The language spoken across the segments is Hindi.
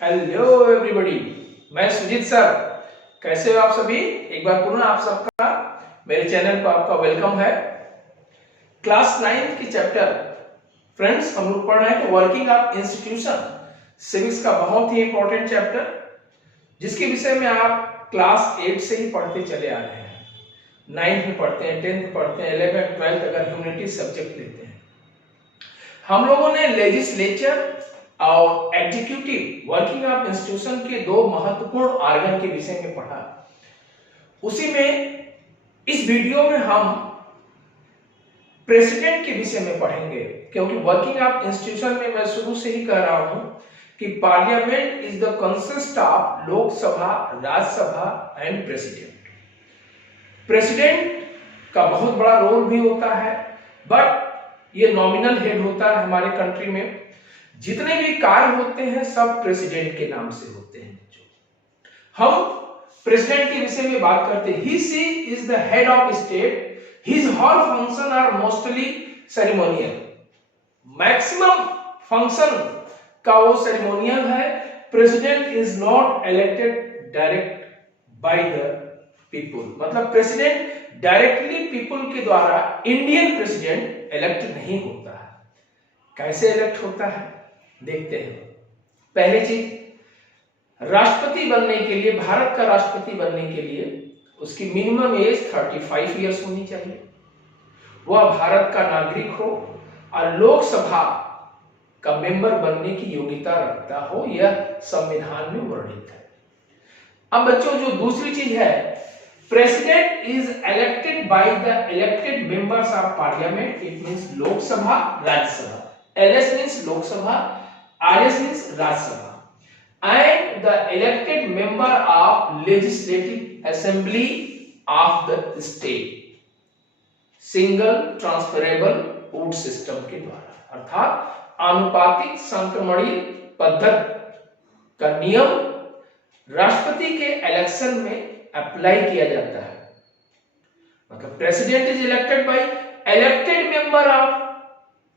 हेलो एवरीबॉडी, मैं सुजीत सर। कैसे हो आप सभी? एक बार पुनः आप सबका मेरे चैनल पर आपका वेलकम है। क्लास 9 की चैप्टर फ्रेंड्स हम लोग पढ़ रहे हैं वर्किंग ऑफ इंस्टीट्यूशन सिविक्स का बहुत ही इंपॉर्टेंट चैप्टर, जिसके विषय में आप क्लास 8 से ही पढ़ते चले आ रहे हैं। 9th में पढ़ते हैं, 10th में पढ़ते हैं, 11th 12th अगर ह्यूमैनिटीज सब्जेक्ट लेते हैं। हम लोगों ने लेजिस्लेचर और एग्जीक्यूटिव वर्किंग ऑफ इंस्टीट्यूशन के दो महत्वपूर्ण ऑर्गन के विषय में पढ़ा। उसी में इस वीडियो में हम प्रेसिडेंट के विषय में पढ़ेंगे, क्योंकि वर्किंग ऑफ इंस्टीट्यूशन में मैं शुरू से ही कह रहा हूं कि parliament is the consist of Lok Sabha, Rajya Sabha and president. President का बहुत बड़ा रोल भी होता है, बट ये नॉमिनल हेड होता है। हमारे कंट्री में जितने भी कार्य होते हैं सब प्रेसिडेंट के नाम से होते हैं। हम प्रेसिडेंट के विषय में बात करते हैं। He she is the head of state, his all function are mostly ceremonial. Maximum function का वो सेरेमोनियल है। President is not elected direct by the people, मतलब प्रेसिडेंट डायरेक्टली पीपुल के द्वारा इंडियन प्रेसिडेंट इलेक्ट नहीं होता है। कैसे इलेक्ट होता है देखते हैं। पहली चीज, राष्ट्रपति बनने के लिए, भारत का राष्ट्रपति बनने के लिए उसकी मिनिमम एज 35 इयर्स होनी चाहिए। वह भारत का नागरिक हो और लोकसभा का मेंबर बनने की योग्यता रखता हो, यह संविधान में वर्णित है। अब बच्चों, जो दूसरी चीज है, president is elected by the elected members of parliament. It means Lok Sabha, Rajya Sabha. LS means Lok Sabha, RS means Rajya Sabha, and the elected member of legislative assembly of the state, single transferable vote system के द्वारा, अर्थात आनुपातिक संक्रमणीय पद्धति का नियम राष्ट्रपति के इलेक्शन में अप्लाई किया जाता है। मतलब president is elected by elected member of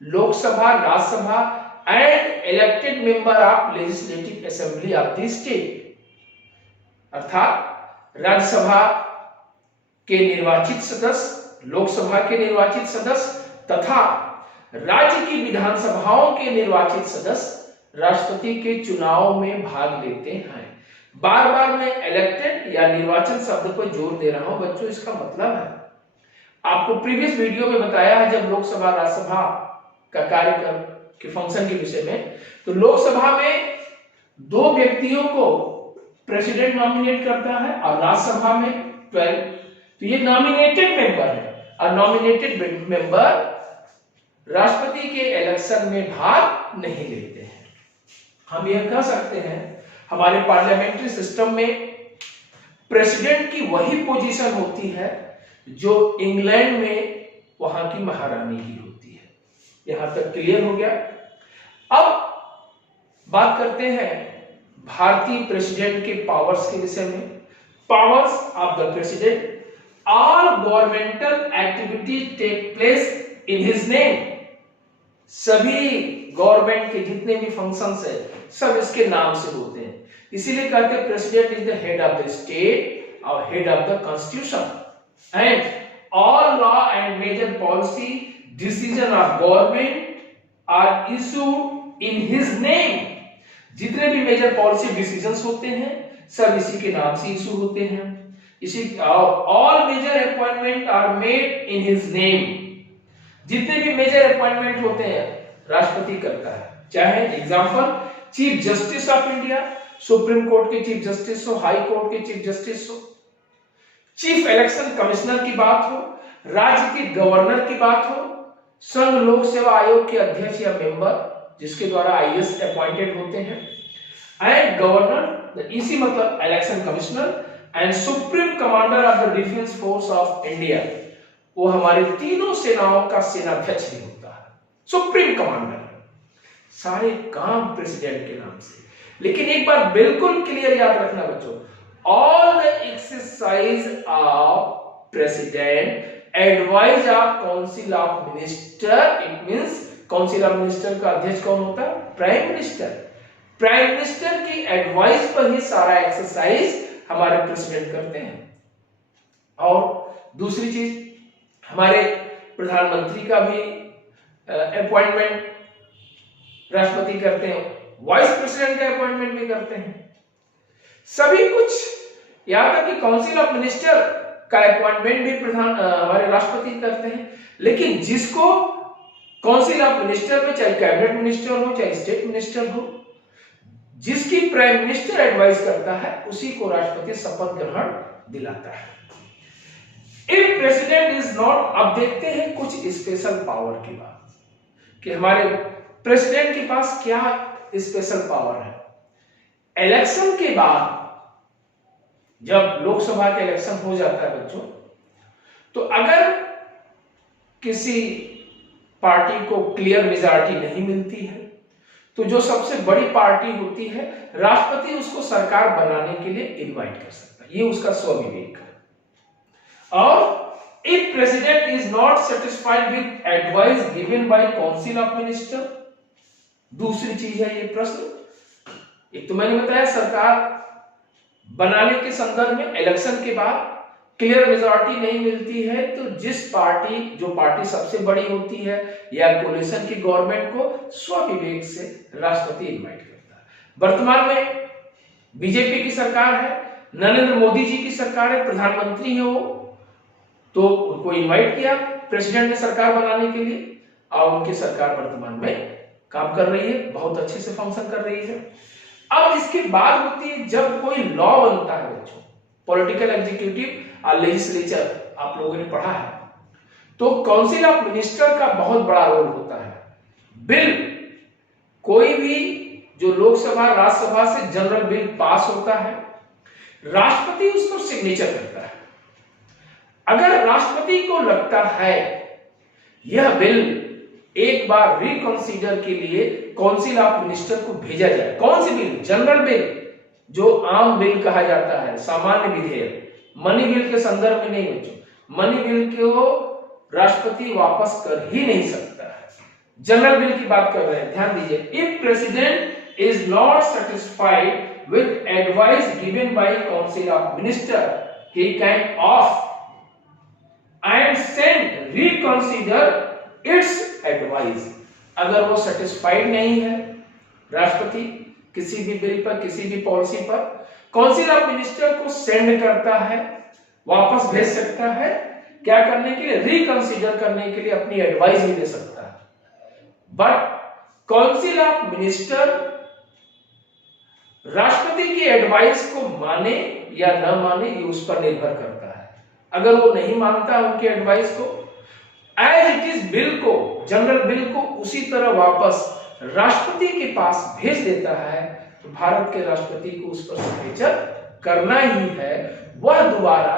Lok Sabha, Rajya Sabha and elected member of legislative assembly of the state, अर्थात राज्यसभा के निर्वाचित सदस्य, लोकसभा के निर्वाचित सदस्य तथा राज्य की विधानसभाओं के निर्वाचित सदस्य राष्ट्रपति के चुनाव में भाग लेते हैं। बार बार मैं इलेक्टेड या निर्वाचन शब्द पर जोर दे रहा हूं बच्चों। इसका मतलब है, आपको प्रीवियस वीडियो में बताया है जब लोकसभा राज्यसभा का कार्यक्रम के फंक्शन के विषय में, तो लोकसभा में 2 व्यक्तियों को प्रेसिडेंट नॉमिनेट करता है और राज्यसभा में 12। तो ये नॉमिनेटेड मेंबर है और नॉमिनेटेड मेंबर राष्ट्रपति के इलेक्शन में भाग नहीं लेते हैं। हम यह कह सकते हैं हमारे पार्लियामेंट्री सिस्टम में प्रेसिडेंट की वही पोजीशन होती है जो इंग्लैंड में वहां की महारानी की होती है। यहां तक क्लियर हो गया। अब बात करते हैं भारतीय प्रेसिडेंट के पावर्स के विषय में। Powers of the president, all governmental activities take place in his name. सभी गवर्नमेंट के जितने भी फंक्शंस है सब इसके नाम से होते हैं। इसीलिए कहते हैं president is the head of the state और head of the constitution, and all law and major policy decision of government are issued in his name. जितने भी मेजर पॉलिसी डिसीजंस होते हैं सब इसी के नाम से इशू होते हैं। इसी all major appointment are made in his name. जितने भी मेजर अपॉइंटमेंट होते हैं राष्ट्रपति करता है, चाहे example chief justice of India, supreme court के चीफ जस्टिस हो, हाई कोर्ट के चीफ जस्टिस हो, चीफ इलेक्शन कमिश्नर की बात हो, राज्य के गवर्नर की बात हो, संघ लोक सेवा आयोग के अध्यक्ष या मेंबर जिसके द्वारा IAS अपॉइंटेड होते हैं, एंड गवर्नर, इसी मतलब election commissioner, and supreme commander of the defence force of India. वो हमारे तीनों सेनाओं का सेनाध्यक्ष भी होता है, सुप्रीम कमांडर। सारे काम प्रेसिडेंट के नाम से। लेकिन एक बार बिल्कुल क्लियर याद रखना बच्चों, all the exercise of president advise of council of minister. It means council of minister का अध्यक्ष कौन होता है? Prime minister. प्राइम मिनिस्टर की एडवाइस पर ही सारा एक्सरसाइज हमारे प्रेसिडेंट करते हैं। और दूसरी चीज, हमारे प्रधानमंत्री का भी अपॉइंटमेंट राष्ट्रपति करते हैं, वाइस प्रेसिडेंट का अपॉइंटमेंट भी करते हैं, सभी कुछ, यहां तक कि काउंसिल ऑफ मिनिस्टर का अपॉइंटमेंट भी हमारे राष्ट्रपति करते हैं। लेकिन जिसको काउंसिल ऑफ मिनिस्टर में, चाहे कैबिनेट मिनिस्टर हो चाहे स्टेट मिनिस्टर हो, जिसकी प्राइम मिनिस्टर एडवाइस करता है, उसी को राष्ट्रपति शपथ ग्रहण दिलाता है। इफ प्रेसिडेंट इज नॉट, अब देखते हैं कुछ स्पेशल पावर की बात कि हमारे प्रेसिडेंट के पास क्या स्पेशल पावर है। इलेक्शन के बाद जब लोकसभा का इलेक्शन हो जाता है बच्चों, तो अगर किसी पार्टी को क्लियर मेजॉरिटी नहीं मिलती है, तो जो सबसे बड़ी पार्टी होती है, राष्ट्रपति उसको सरकार बनाने के लिए इनवाइट कर सकता है, ये उसका स्वविवेक है। और if president is not satisfied with advice given by council of minister, दूसरी चीज है ये प्रश्न। एक तो मैंने बताया सरकार बनाने के संदर्भ में इलेक्शन के बाद क्लियर मेजॉरिटी नहीं मिलती है, तो जिस पार्टी, जो पार्टी सबसे बड़ी होती है या कोलिशन की गवर्नमेंट को स्वविवेक से राष्ट्रपति इनवाइट करता है। वर्तमान में बीजेपी की सरकार है, नरेंद्र मोदी जी की सरकार है, प्रधानमंत्री है वो, तो उनको इनवाइट किया प्रेसिडेंट ने सरकार बनाने के लिए, और उनकी सरकार वर्तमान में काम कर रही है, बहुत अच्छे से फंक्शन कर रही है। अब इसके बाद होती है जब कोई लॉ बनता है बच्चों, पॉलिटिकल एग्जीक्यूटिव और लेजिस्लेचर, आप लोगों ने पढ़ा है, तो काउंसिल ऑफ मिनिस्टर का बहुत बड़ा रोल होता है। बिल, कोई भी जो लोकसभा राज्यसभा से जनरल बिल पास होता है, राष्ट्रपति उस पर सिग्नेचर करता है। अगर राष्ट्रपति को लगता है यह बिल एक बार रिकंसीडर के लिए काउंसिल ऑफ मिनिस्टर को भेजा जाए, कौन सी बिल? जनरल बिल, जो आम बिल कहा जाता है, सामान्य विधेयक, मनी बिल के संदर्भ में नहीं बच्चों, मनी बिल को राष्ट्रपति वापस कर ही नहीं सकता है, जनरल बिल की बात कर रहे हैं, ध्यान दीजिए। If president is not satisfied with advice given by council of minister, he can of and send reconsider it's advice. अगर वो सेटिस्फाइड नहीं है राष्ट्रपति किसी भी बिल पर, किसी भी पॉलिसी पर, काउंसिल ऑफ मिनिस्टर को सेंड करता है, वापस भेज सकता है, क्या करने के लिए? रिकंसीडर करने के लिए, अपनी एडवाइस भी दे सकता है। बट काउंसिल ऑफ मिनिस्टर राष्ट्रपति की एडवाइस को माने या न माने, ये उस पर निर्भर करता है। अगर वो नहीं मानता उनकी एडवाइस को, एज इट इज बिल को, जनरल बिल को उसी तरह वापस राष्ट्रपति के पास भेज देता है, तो भारत के राष्ट्रपति को उस पर सिग्नेचर करना ही है। वह दोबारा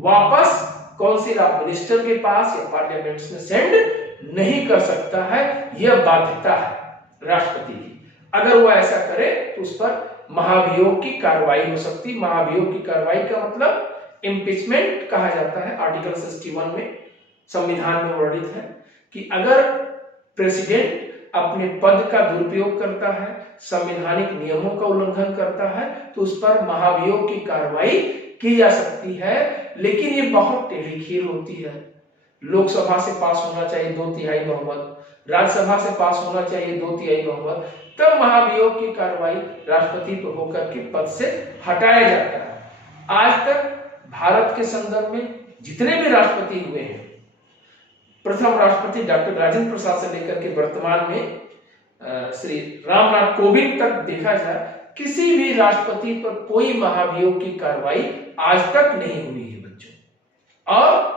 वापस काउंसिल ऑफ मिनिस्टर के पास या पार्लियामेंट में सेंड नहीं कर सकता है, यह बाध्यता है राष्ट्रपति की। अगर वह ऐसा करे तो उस पर महाभियोग की कार्रवाई हो सकती। महाभियोग की कार्रवाई का मतलब इम्पीचमेंट कहा जाता है, आर्टिकल 61 में संविधान में वर्णित है कि अगर प्रेसिडेंट अपने पद का दुरुपयोग करता है, संवैधानिक नियमों का उल्लंघन करता है, तो उस पर महाभियोग की कार्रवाई की जा सकती है। लेकिन ये बहुत टेढ़ी खीर होती है। लोकसभा से पास होना चाहिए 2/3 बहुमत, राज्यसभा से पास होना चाहिए 2/3 बहुमत, तब महाभियोग की कार्रवाई राष्ट्रपति पर होकर के पद से हटाया जाता है। आज तक भारत के संदर्भ में जितने भी राष्ट्रपति हुए हैं, प्रथम राष्ट्रपति डॉक्टर राजेंद्र प्रसाद से लेकर के वर्तमान में श्री रामनाथ कोविंद तक देखा जाए, किसी भी राष्ट्रपति पर कोई महाभियोग की कार्रवाई आज तक नहीं हुई है बच्चों। और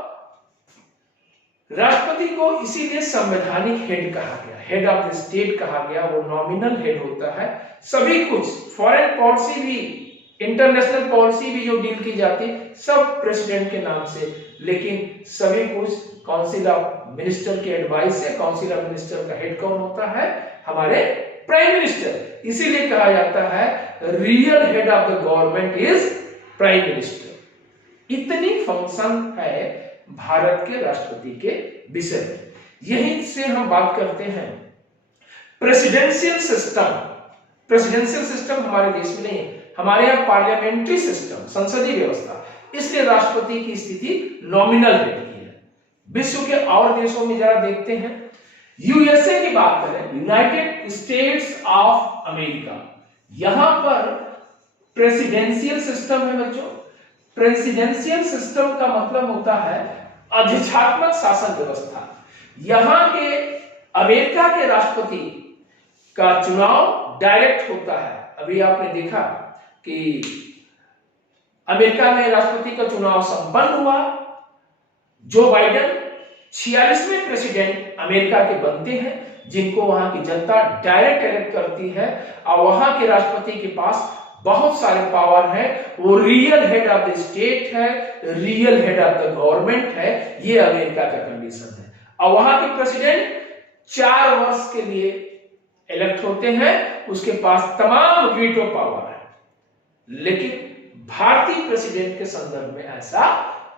राष्ट्रपति को इसीलिए संवैधानिक हेड कहा गया, हेड ऑफ द स्टेट कहा गया। वो नॉमिनल हेड होता है। सभी कुछ, फॉरेन पॉलिसी भी, इंटरनेशनल पॉलिसी भी जो डील की जाती, सब प्रेसिडेंट के नाम से, लेकिन सभी कुछ काउंसिल ऑफ मिनिस्टर की एडवाइस से। काउंसिल ऑफ मिनिस्टर का हेड कौन होता है? हमारे प्राइम मिनिस्टर। इसीलिए कहा जाता है real head of the government is prime minister. इतनी फंक्शन है भारत के राष्ट्रपति के विषय में। यहीं से हम बात करते हैं प्रेसिडेंशियल सिस्टम प्रेसिडेंशियल सिस्टम हमारे देश में नहीं है, हमारे यहाँ पार्लियामेंट्री सिस्टम, संसदीय व्यवस्था, इसलिए राष्ट्रपति की स्थिति नॉमिनल हेड की है। विश्व के और देशों में जरा देखते हैं, यूएसए की बात करें, यूनाइटेड स्टेट्स ऑफ अमेरिका, यहां पर प्रेसिडेंशियल सिस्टम है बच्चों। प्रेसिडेंशियल सिस्टम का मतलब होता है अधिष्ठात्मक शासन व्यवस्था। यहां के अमेरिका के राष्ट्रपति का चुनाव डायरेक्ट होता है। अभी आपने देखा कि अमेरिका में राष्ट्रपति का चुनाव संपन्न हुआ, जो बाइडेन 46वें प्रेसिडेंट अमेरिका के बनते हैं, जिनको वहां की जनता डायरेक्ट इलेक्ट करती है, और वहां के राष्ट्रपति के पास बहुत सारे पावर है, वो real head of the state है, real head of the government है। ये अमेरिका का कंडीशन है। और वहां के प्रेसिडेंट 4 वर्ष के लिए इलेक्ट होते हैं, उसके पास तमाम वीटो पावर है। लेकिन भारतीय प्रेसिडेंट के संदर्भ में ऐसा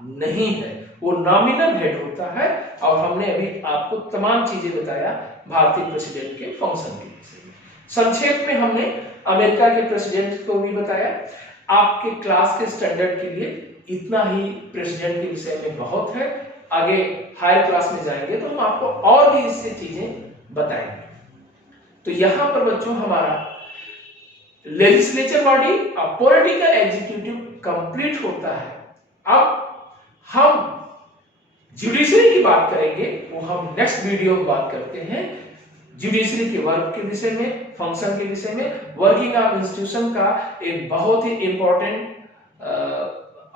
नहीं है, वो नॉमिनल हेड होता है। और हमने अभी आपको तमाम चीजें बताया भारतीय प्रेसिडेंट के फंक्शन के विषय में। संक्षेप में हमने अमेरिका के प्रेसिडेंट को भी बताया। आपके क्लास के स्टैंडर्ड के लिए इतना ही प्रेसिडेंट के विषय में बहुत है। आगे हायर क्लास में जाएंगे तो हम आपको और भी इससे चीजें बताएंगे। तो यहां पर बच्चों हमारा लेजिस्लेचर बॉडी और पॉलिटिकल एग्जीक्यूटिव कंप्लीट होता है। अब हम जुडिशरी की बात करेंगे, वो हम नेक्स्ट वीडियो में बात करते हैं। जुडिशरी के वर्क के विषय में, फंक्शन के विषय में। वर्किंग ऑफ इंस्टीट्यूशन का एक बहुत ही इंपॉर्टेंट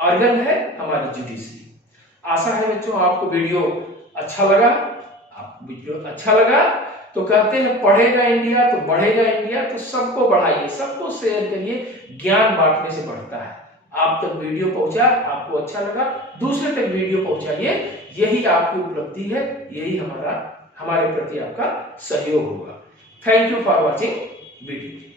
ऑर्गन है हमारी जुडिशरी। आशा है बच्चों आपको वीडियो अच्छा लगा। आप वीडियो अच्छा लगा तो कहते हैं पढ़ेगा इंडिया तो बढ़ेगा इंडिया, तो सबको बढ़ाइए, सबको शेयर करिए, ज्ञान बांटने से बढ़ता है। आप तक वीडियो पहुंचा, आपको अच्छा लगा, दूसरे तक वीडियो पहुंचाइए, यही आपकी उपलब्धि है, यही हमारे प्रति आपका सहयोग होगा। Thank you for watching video.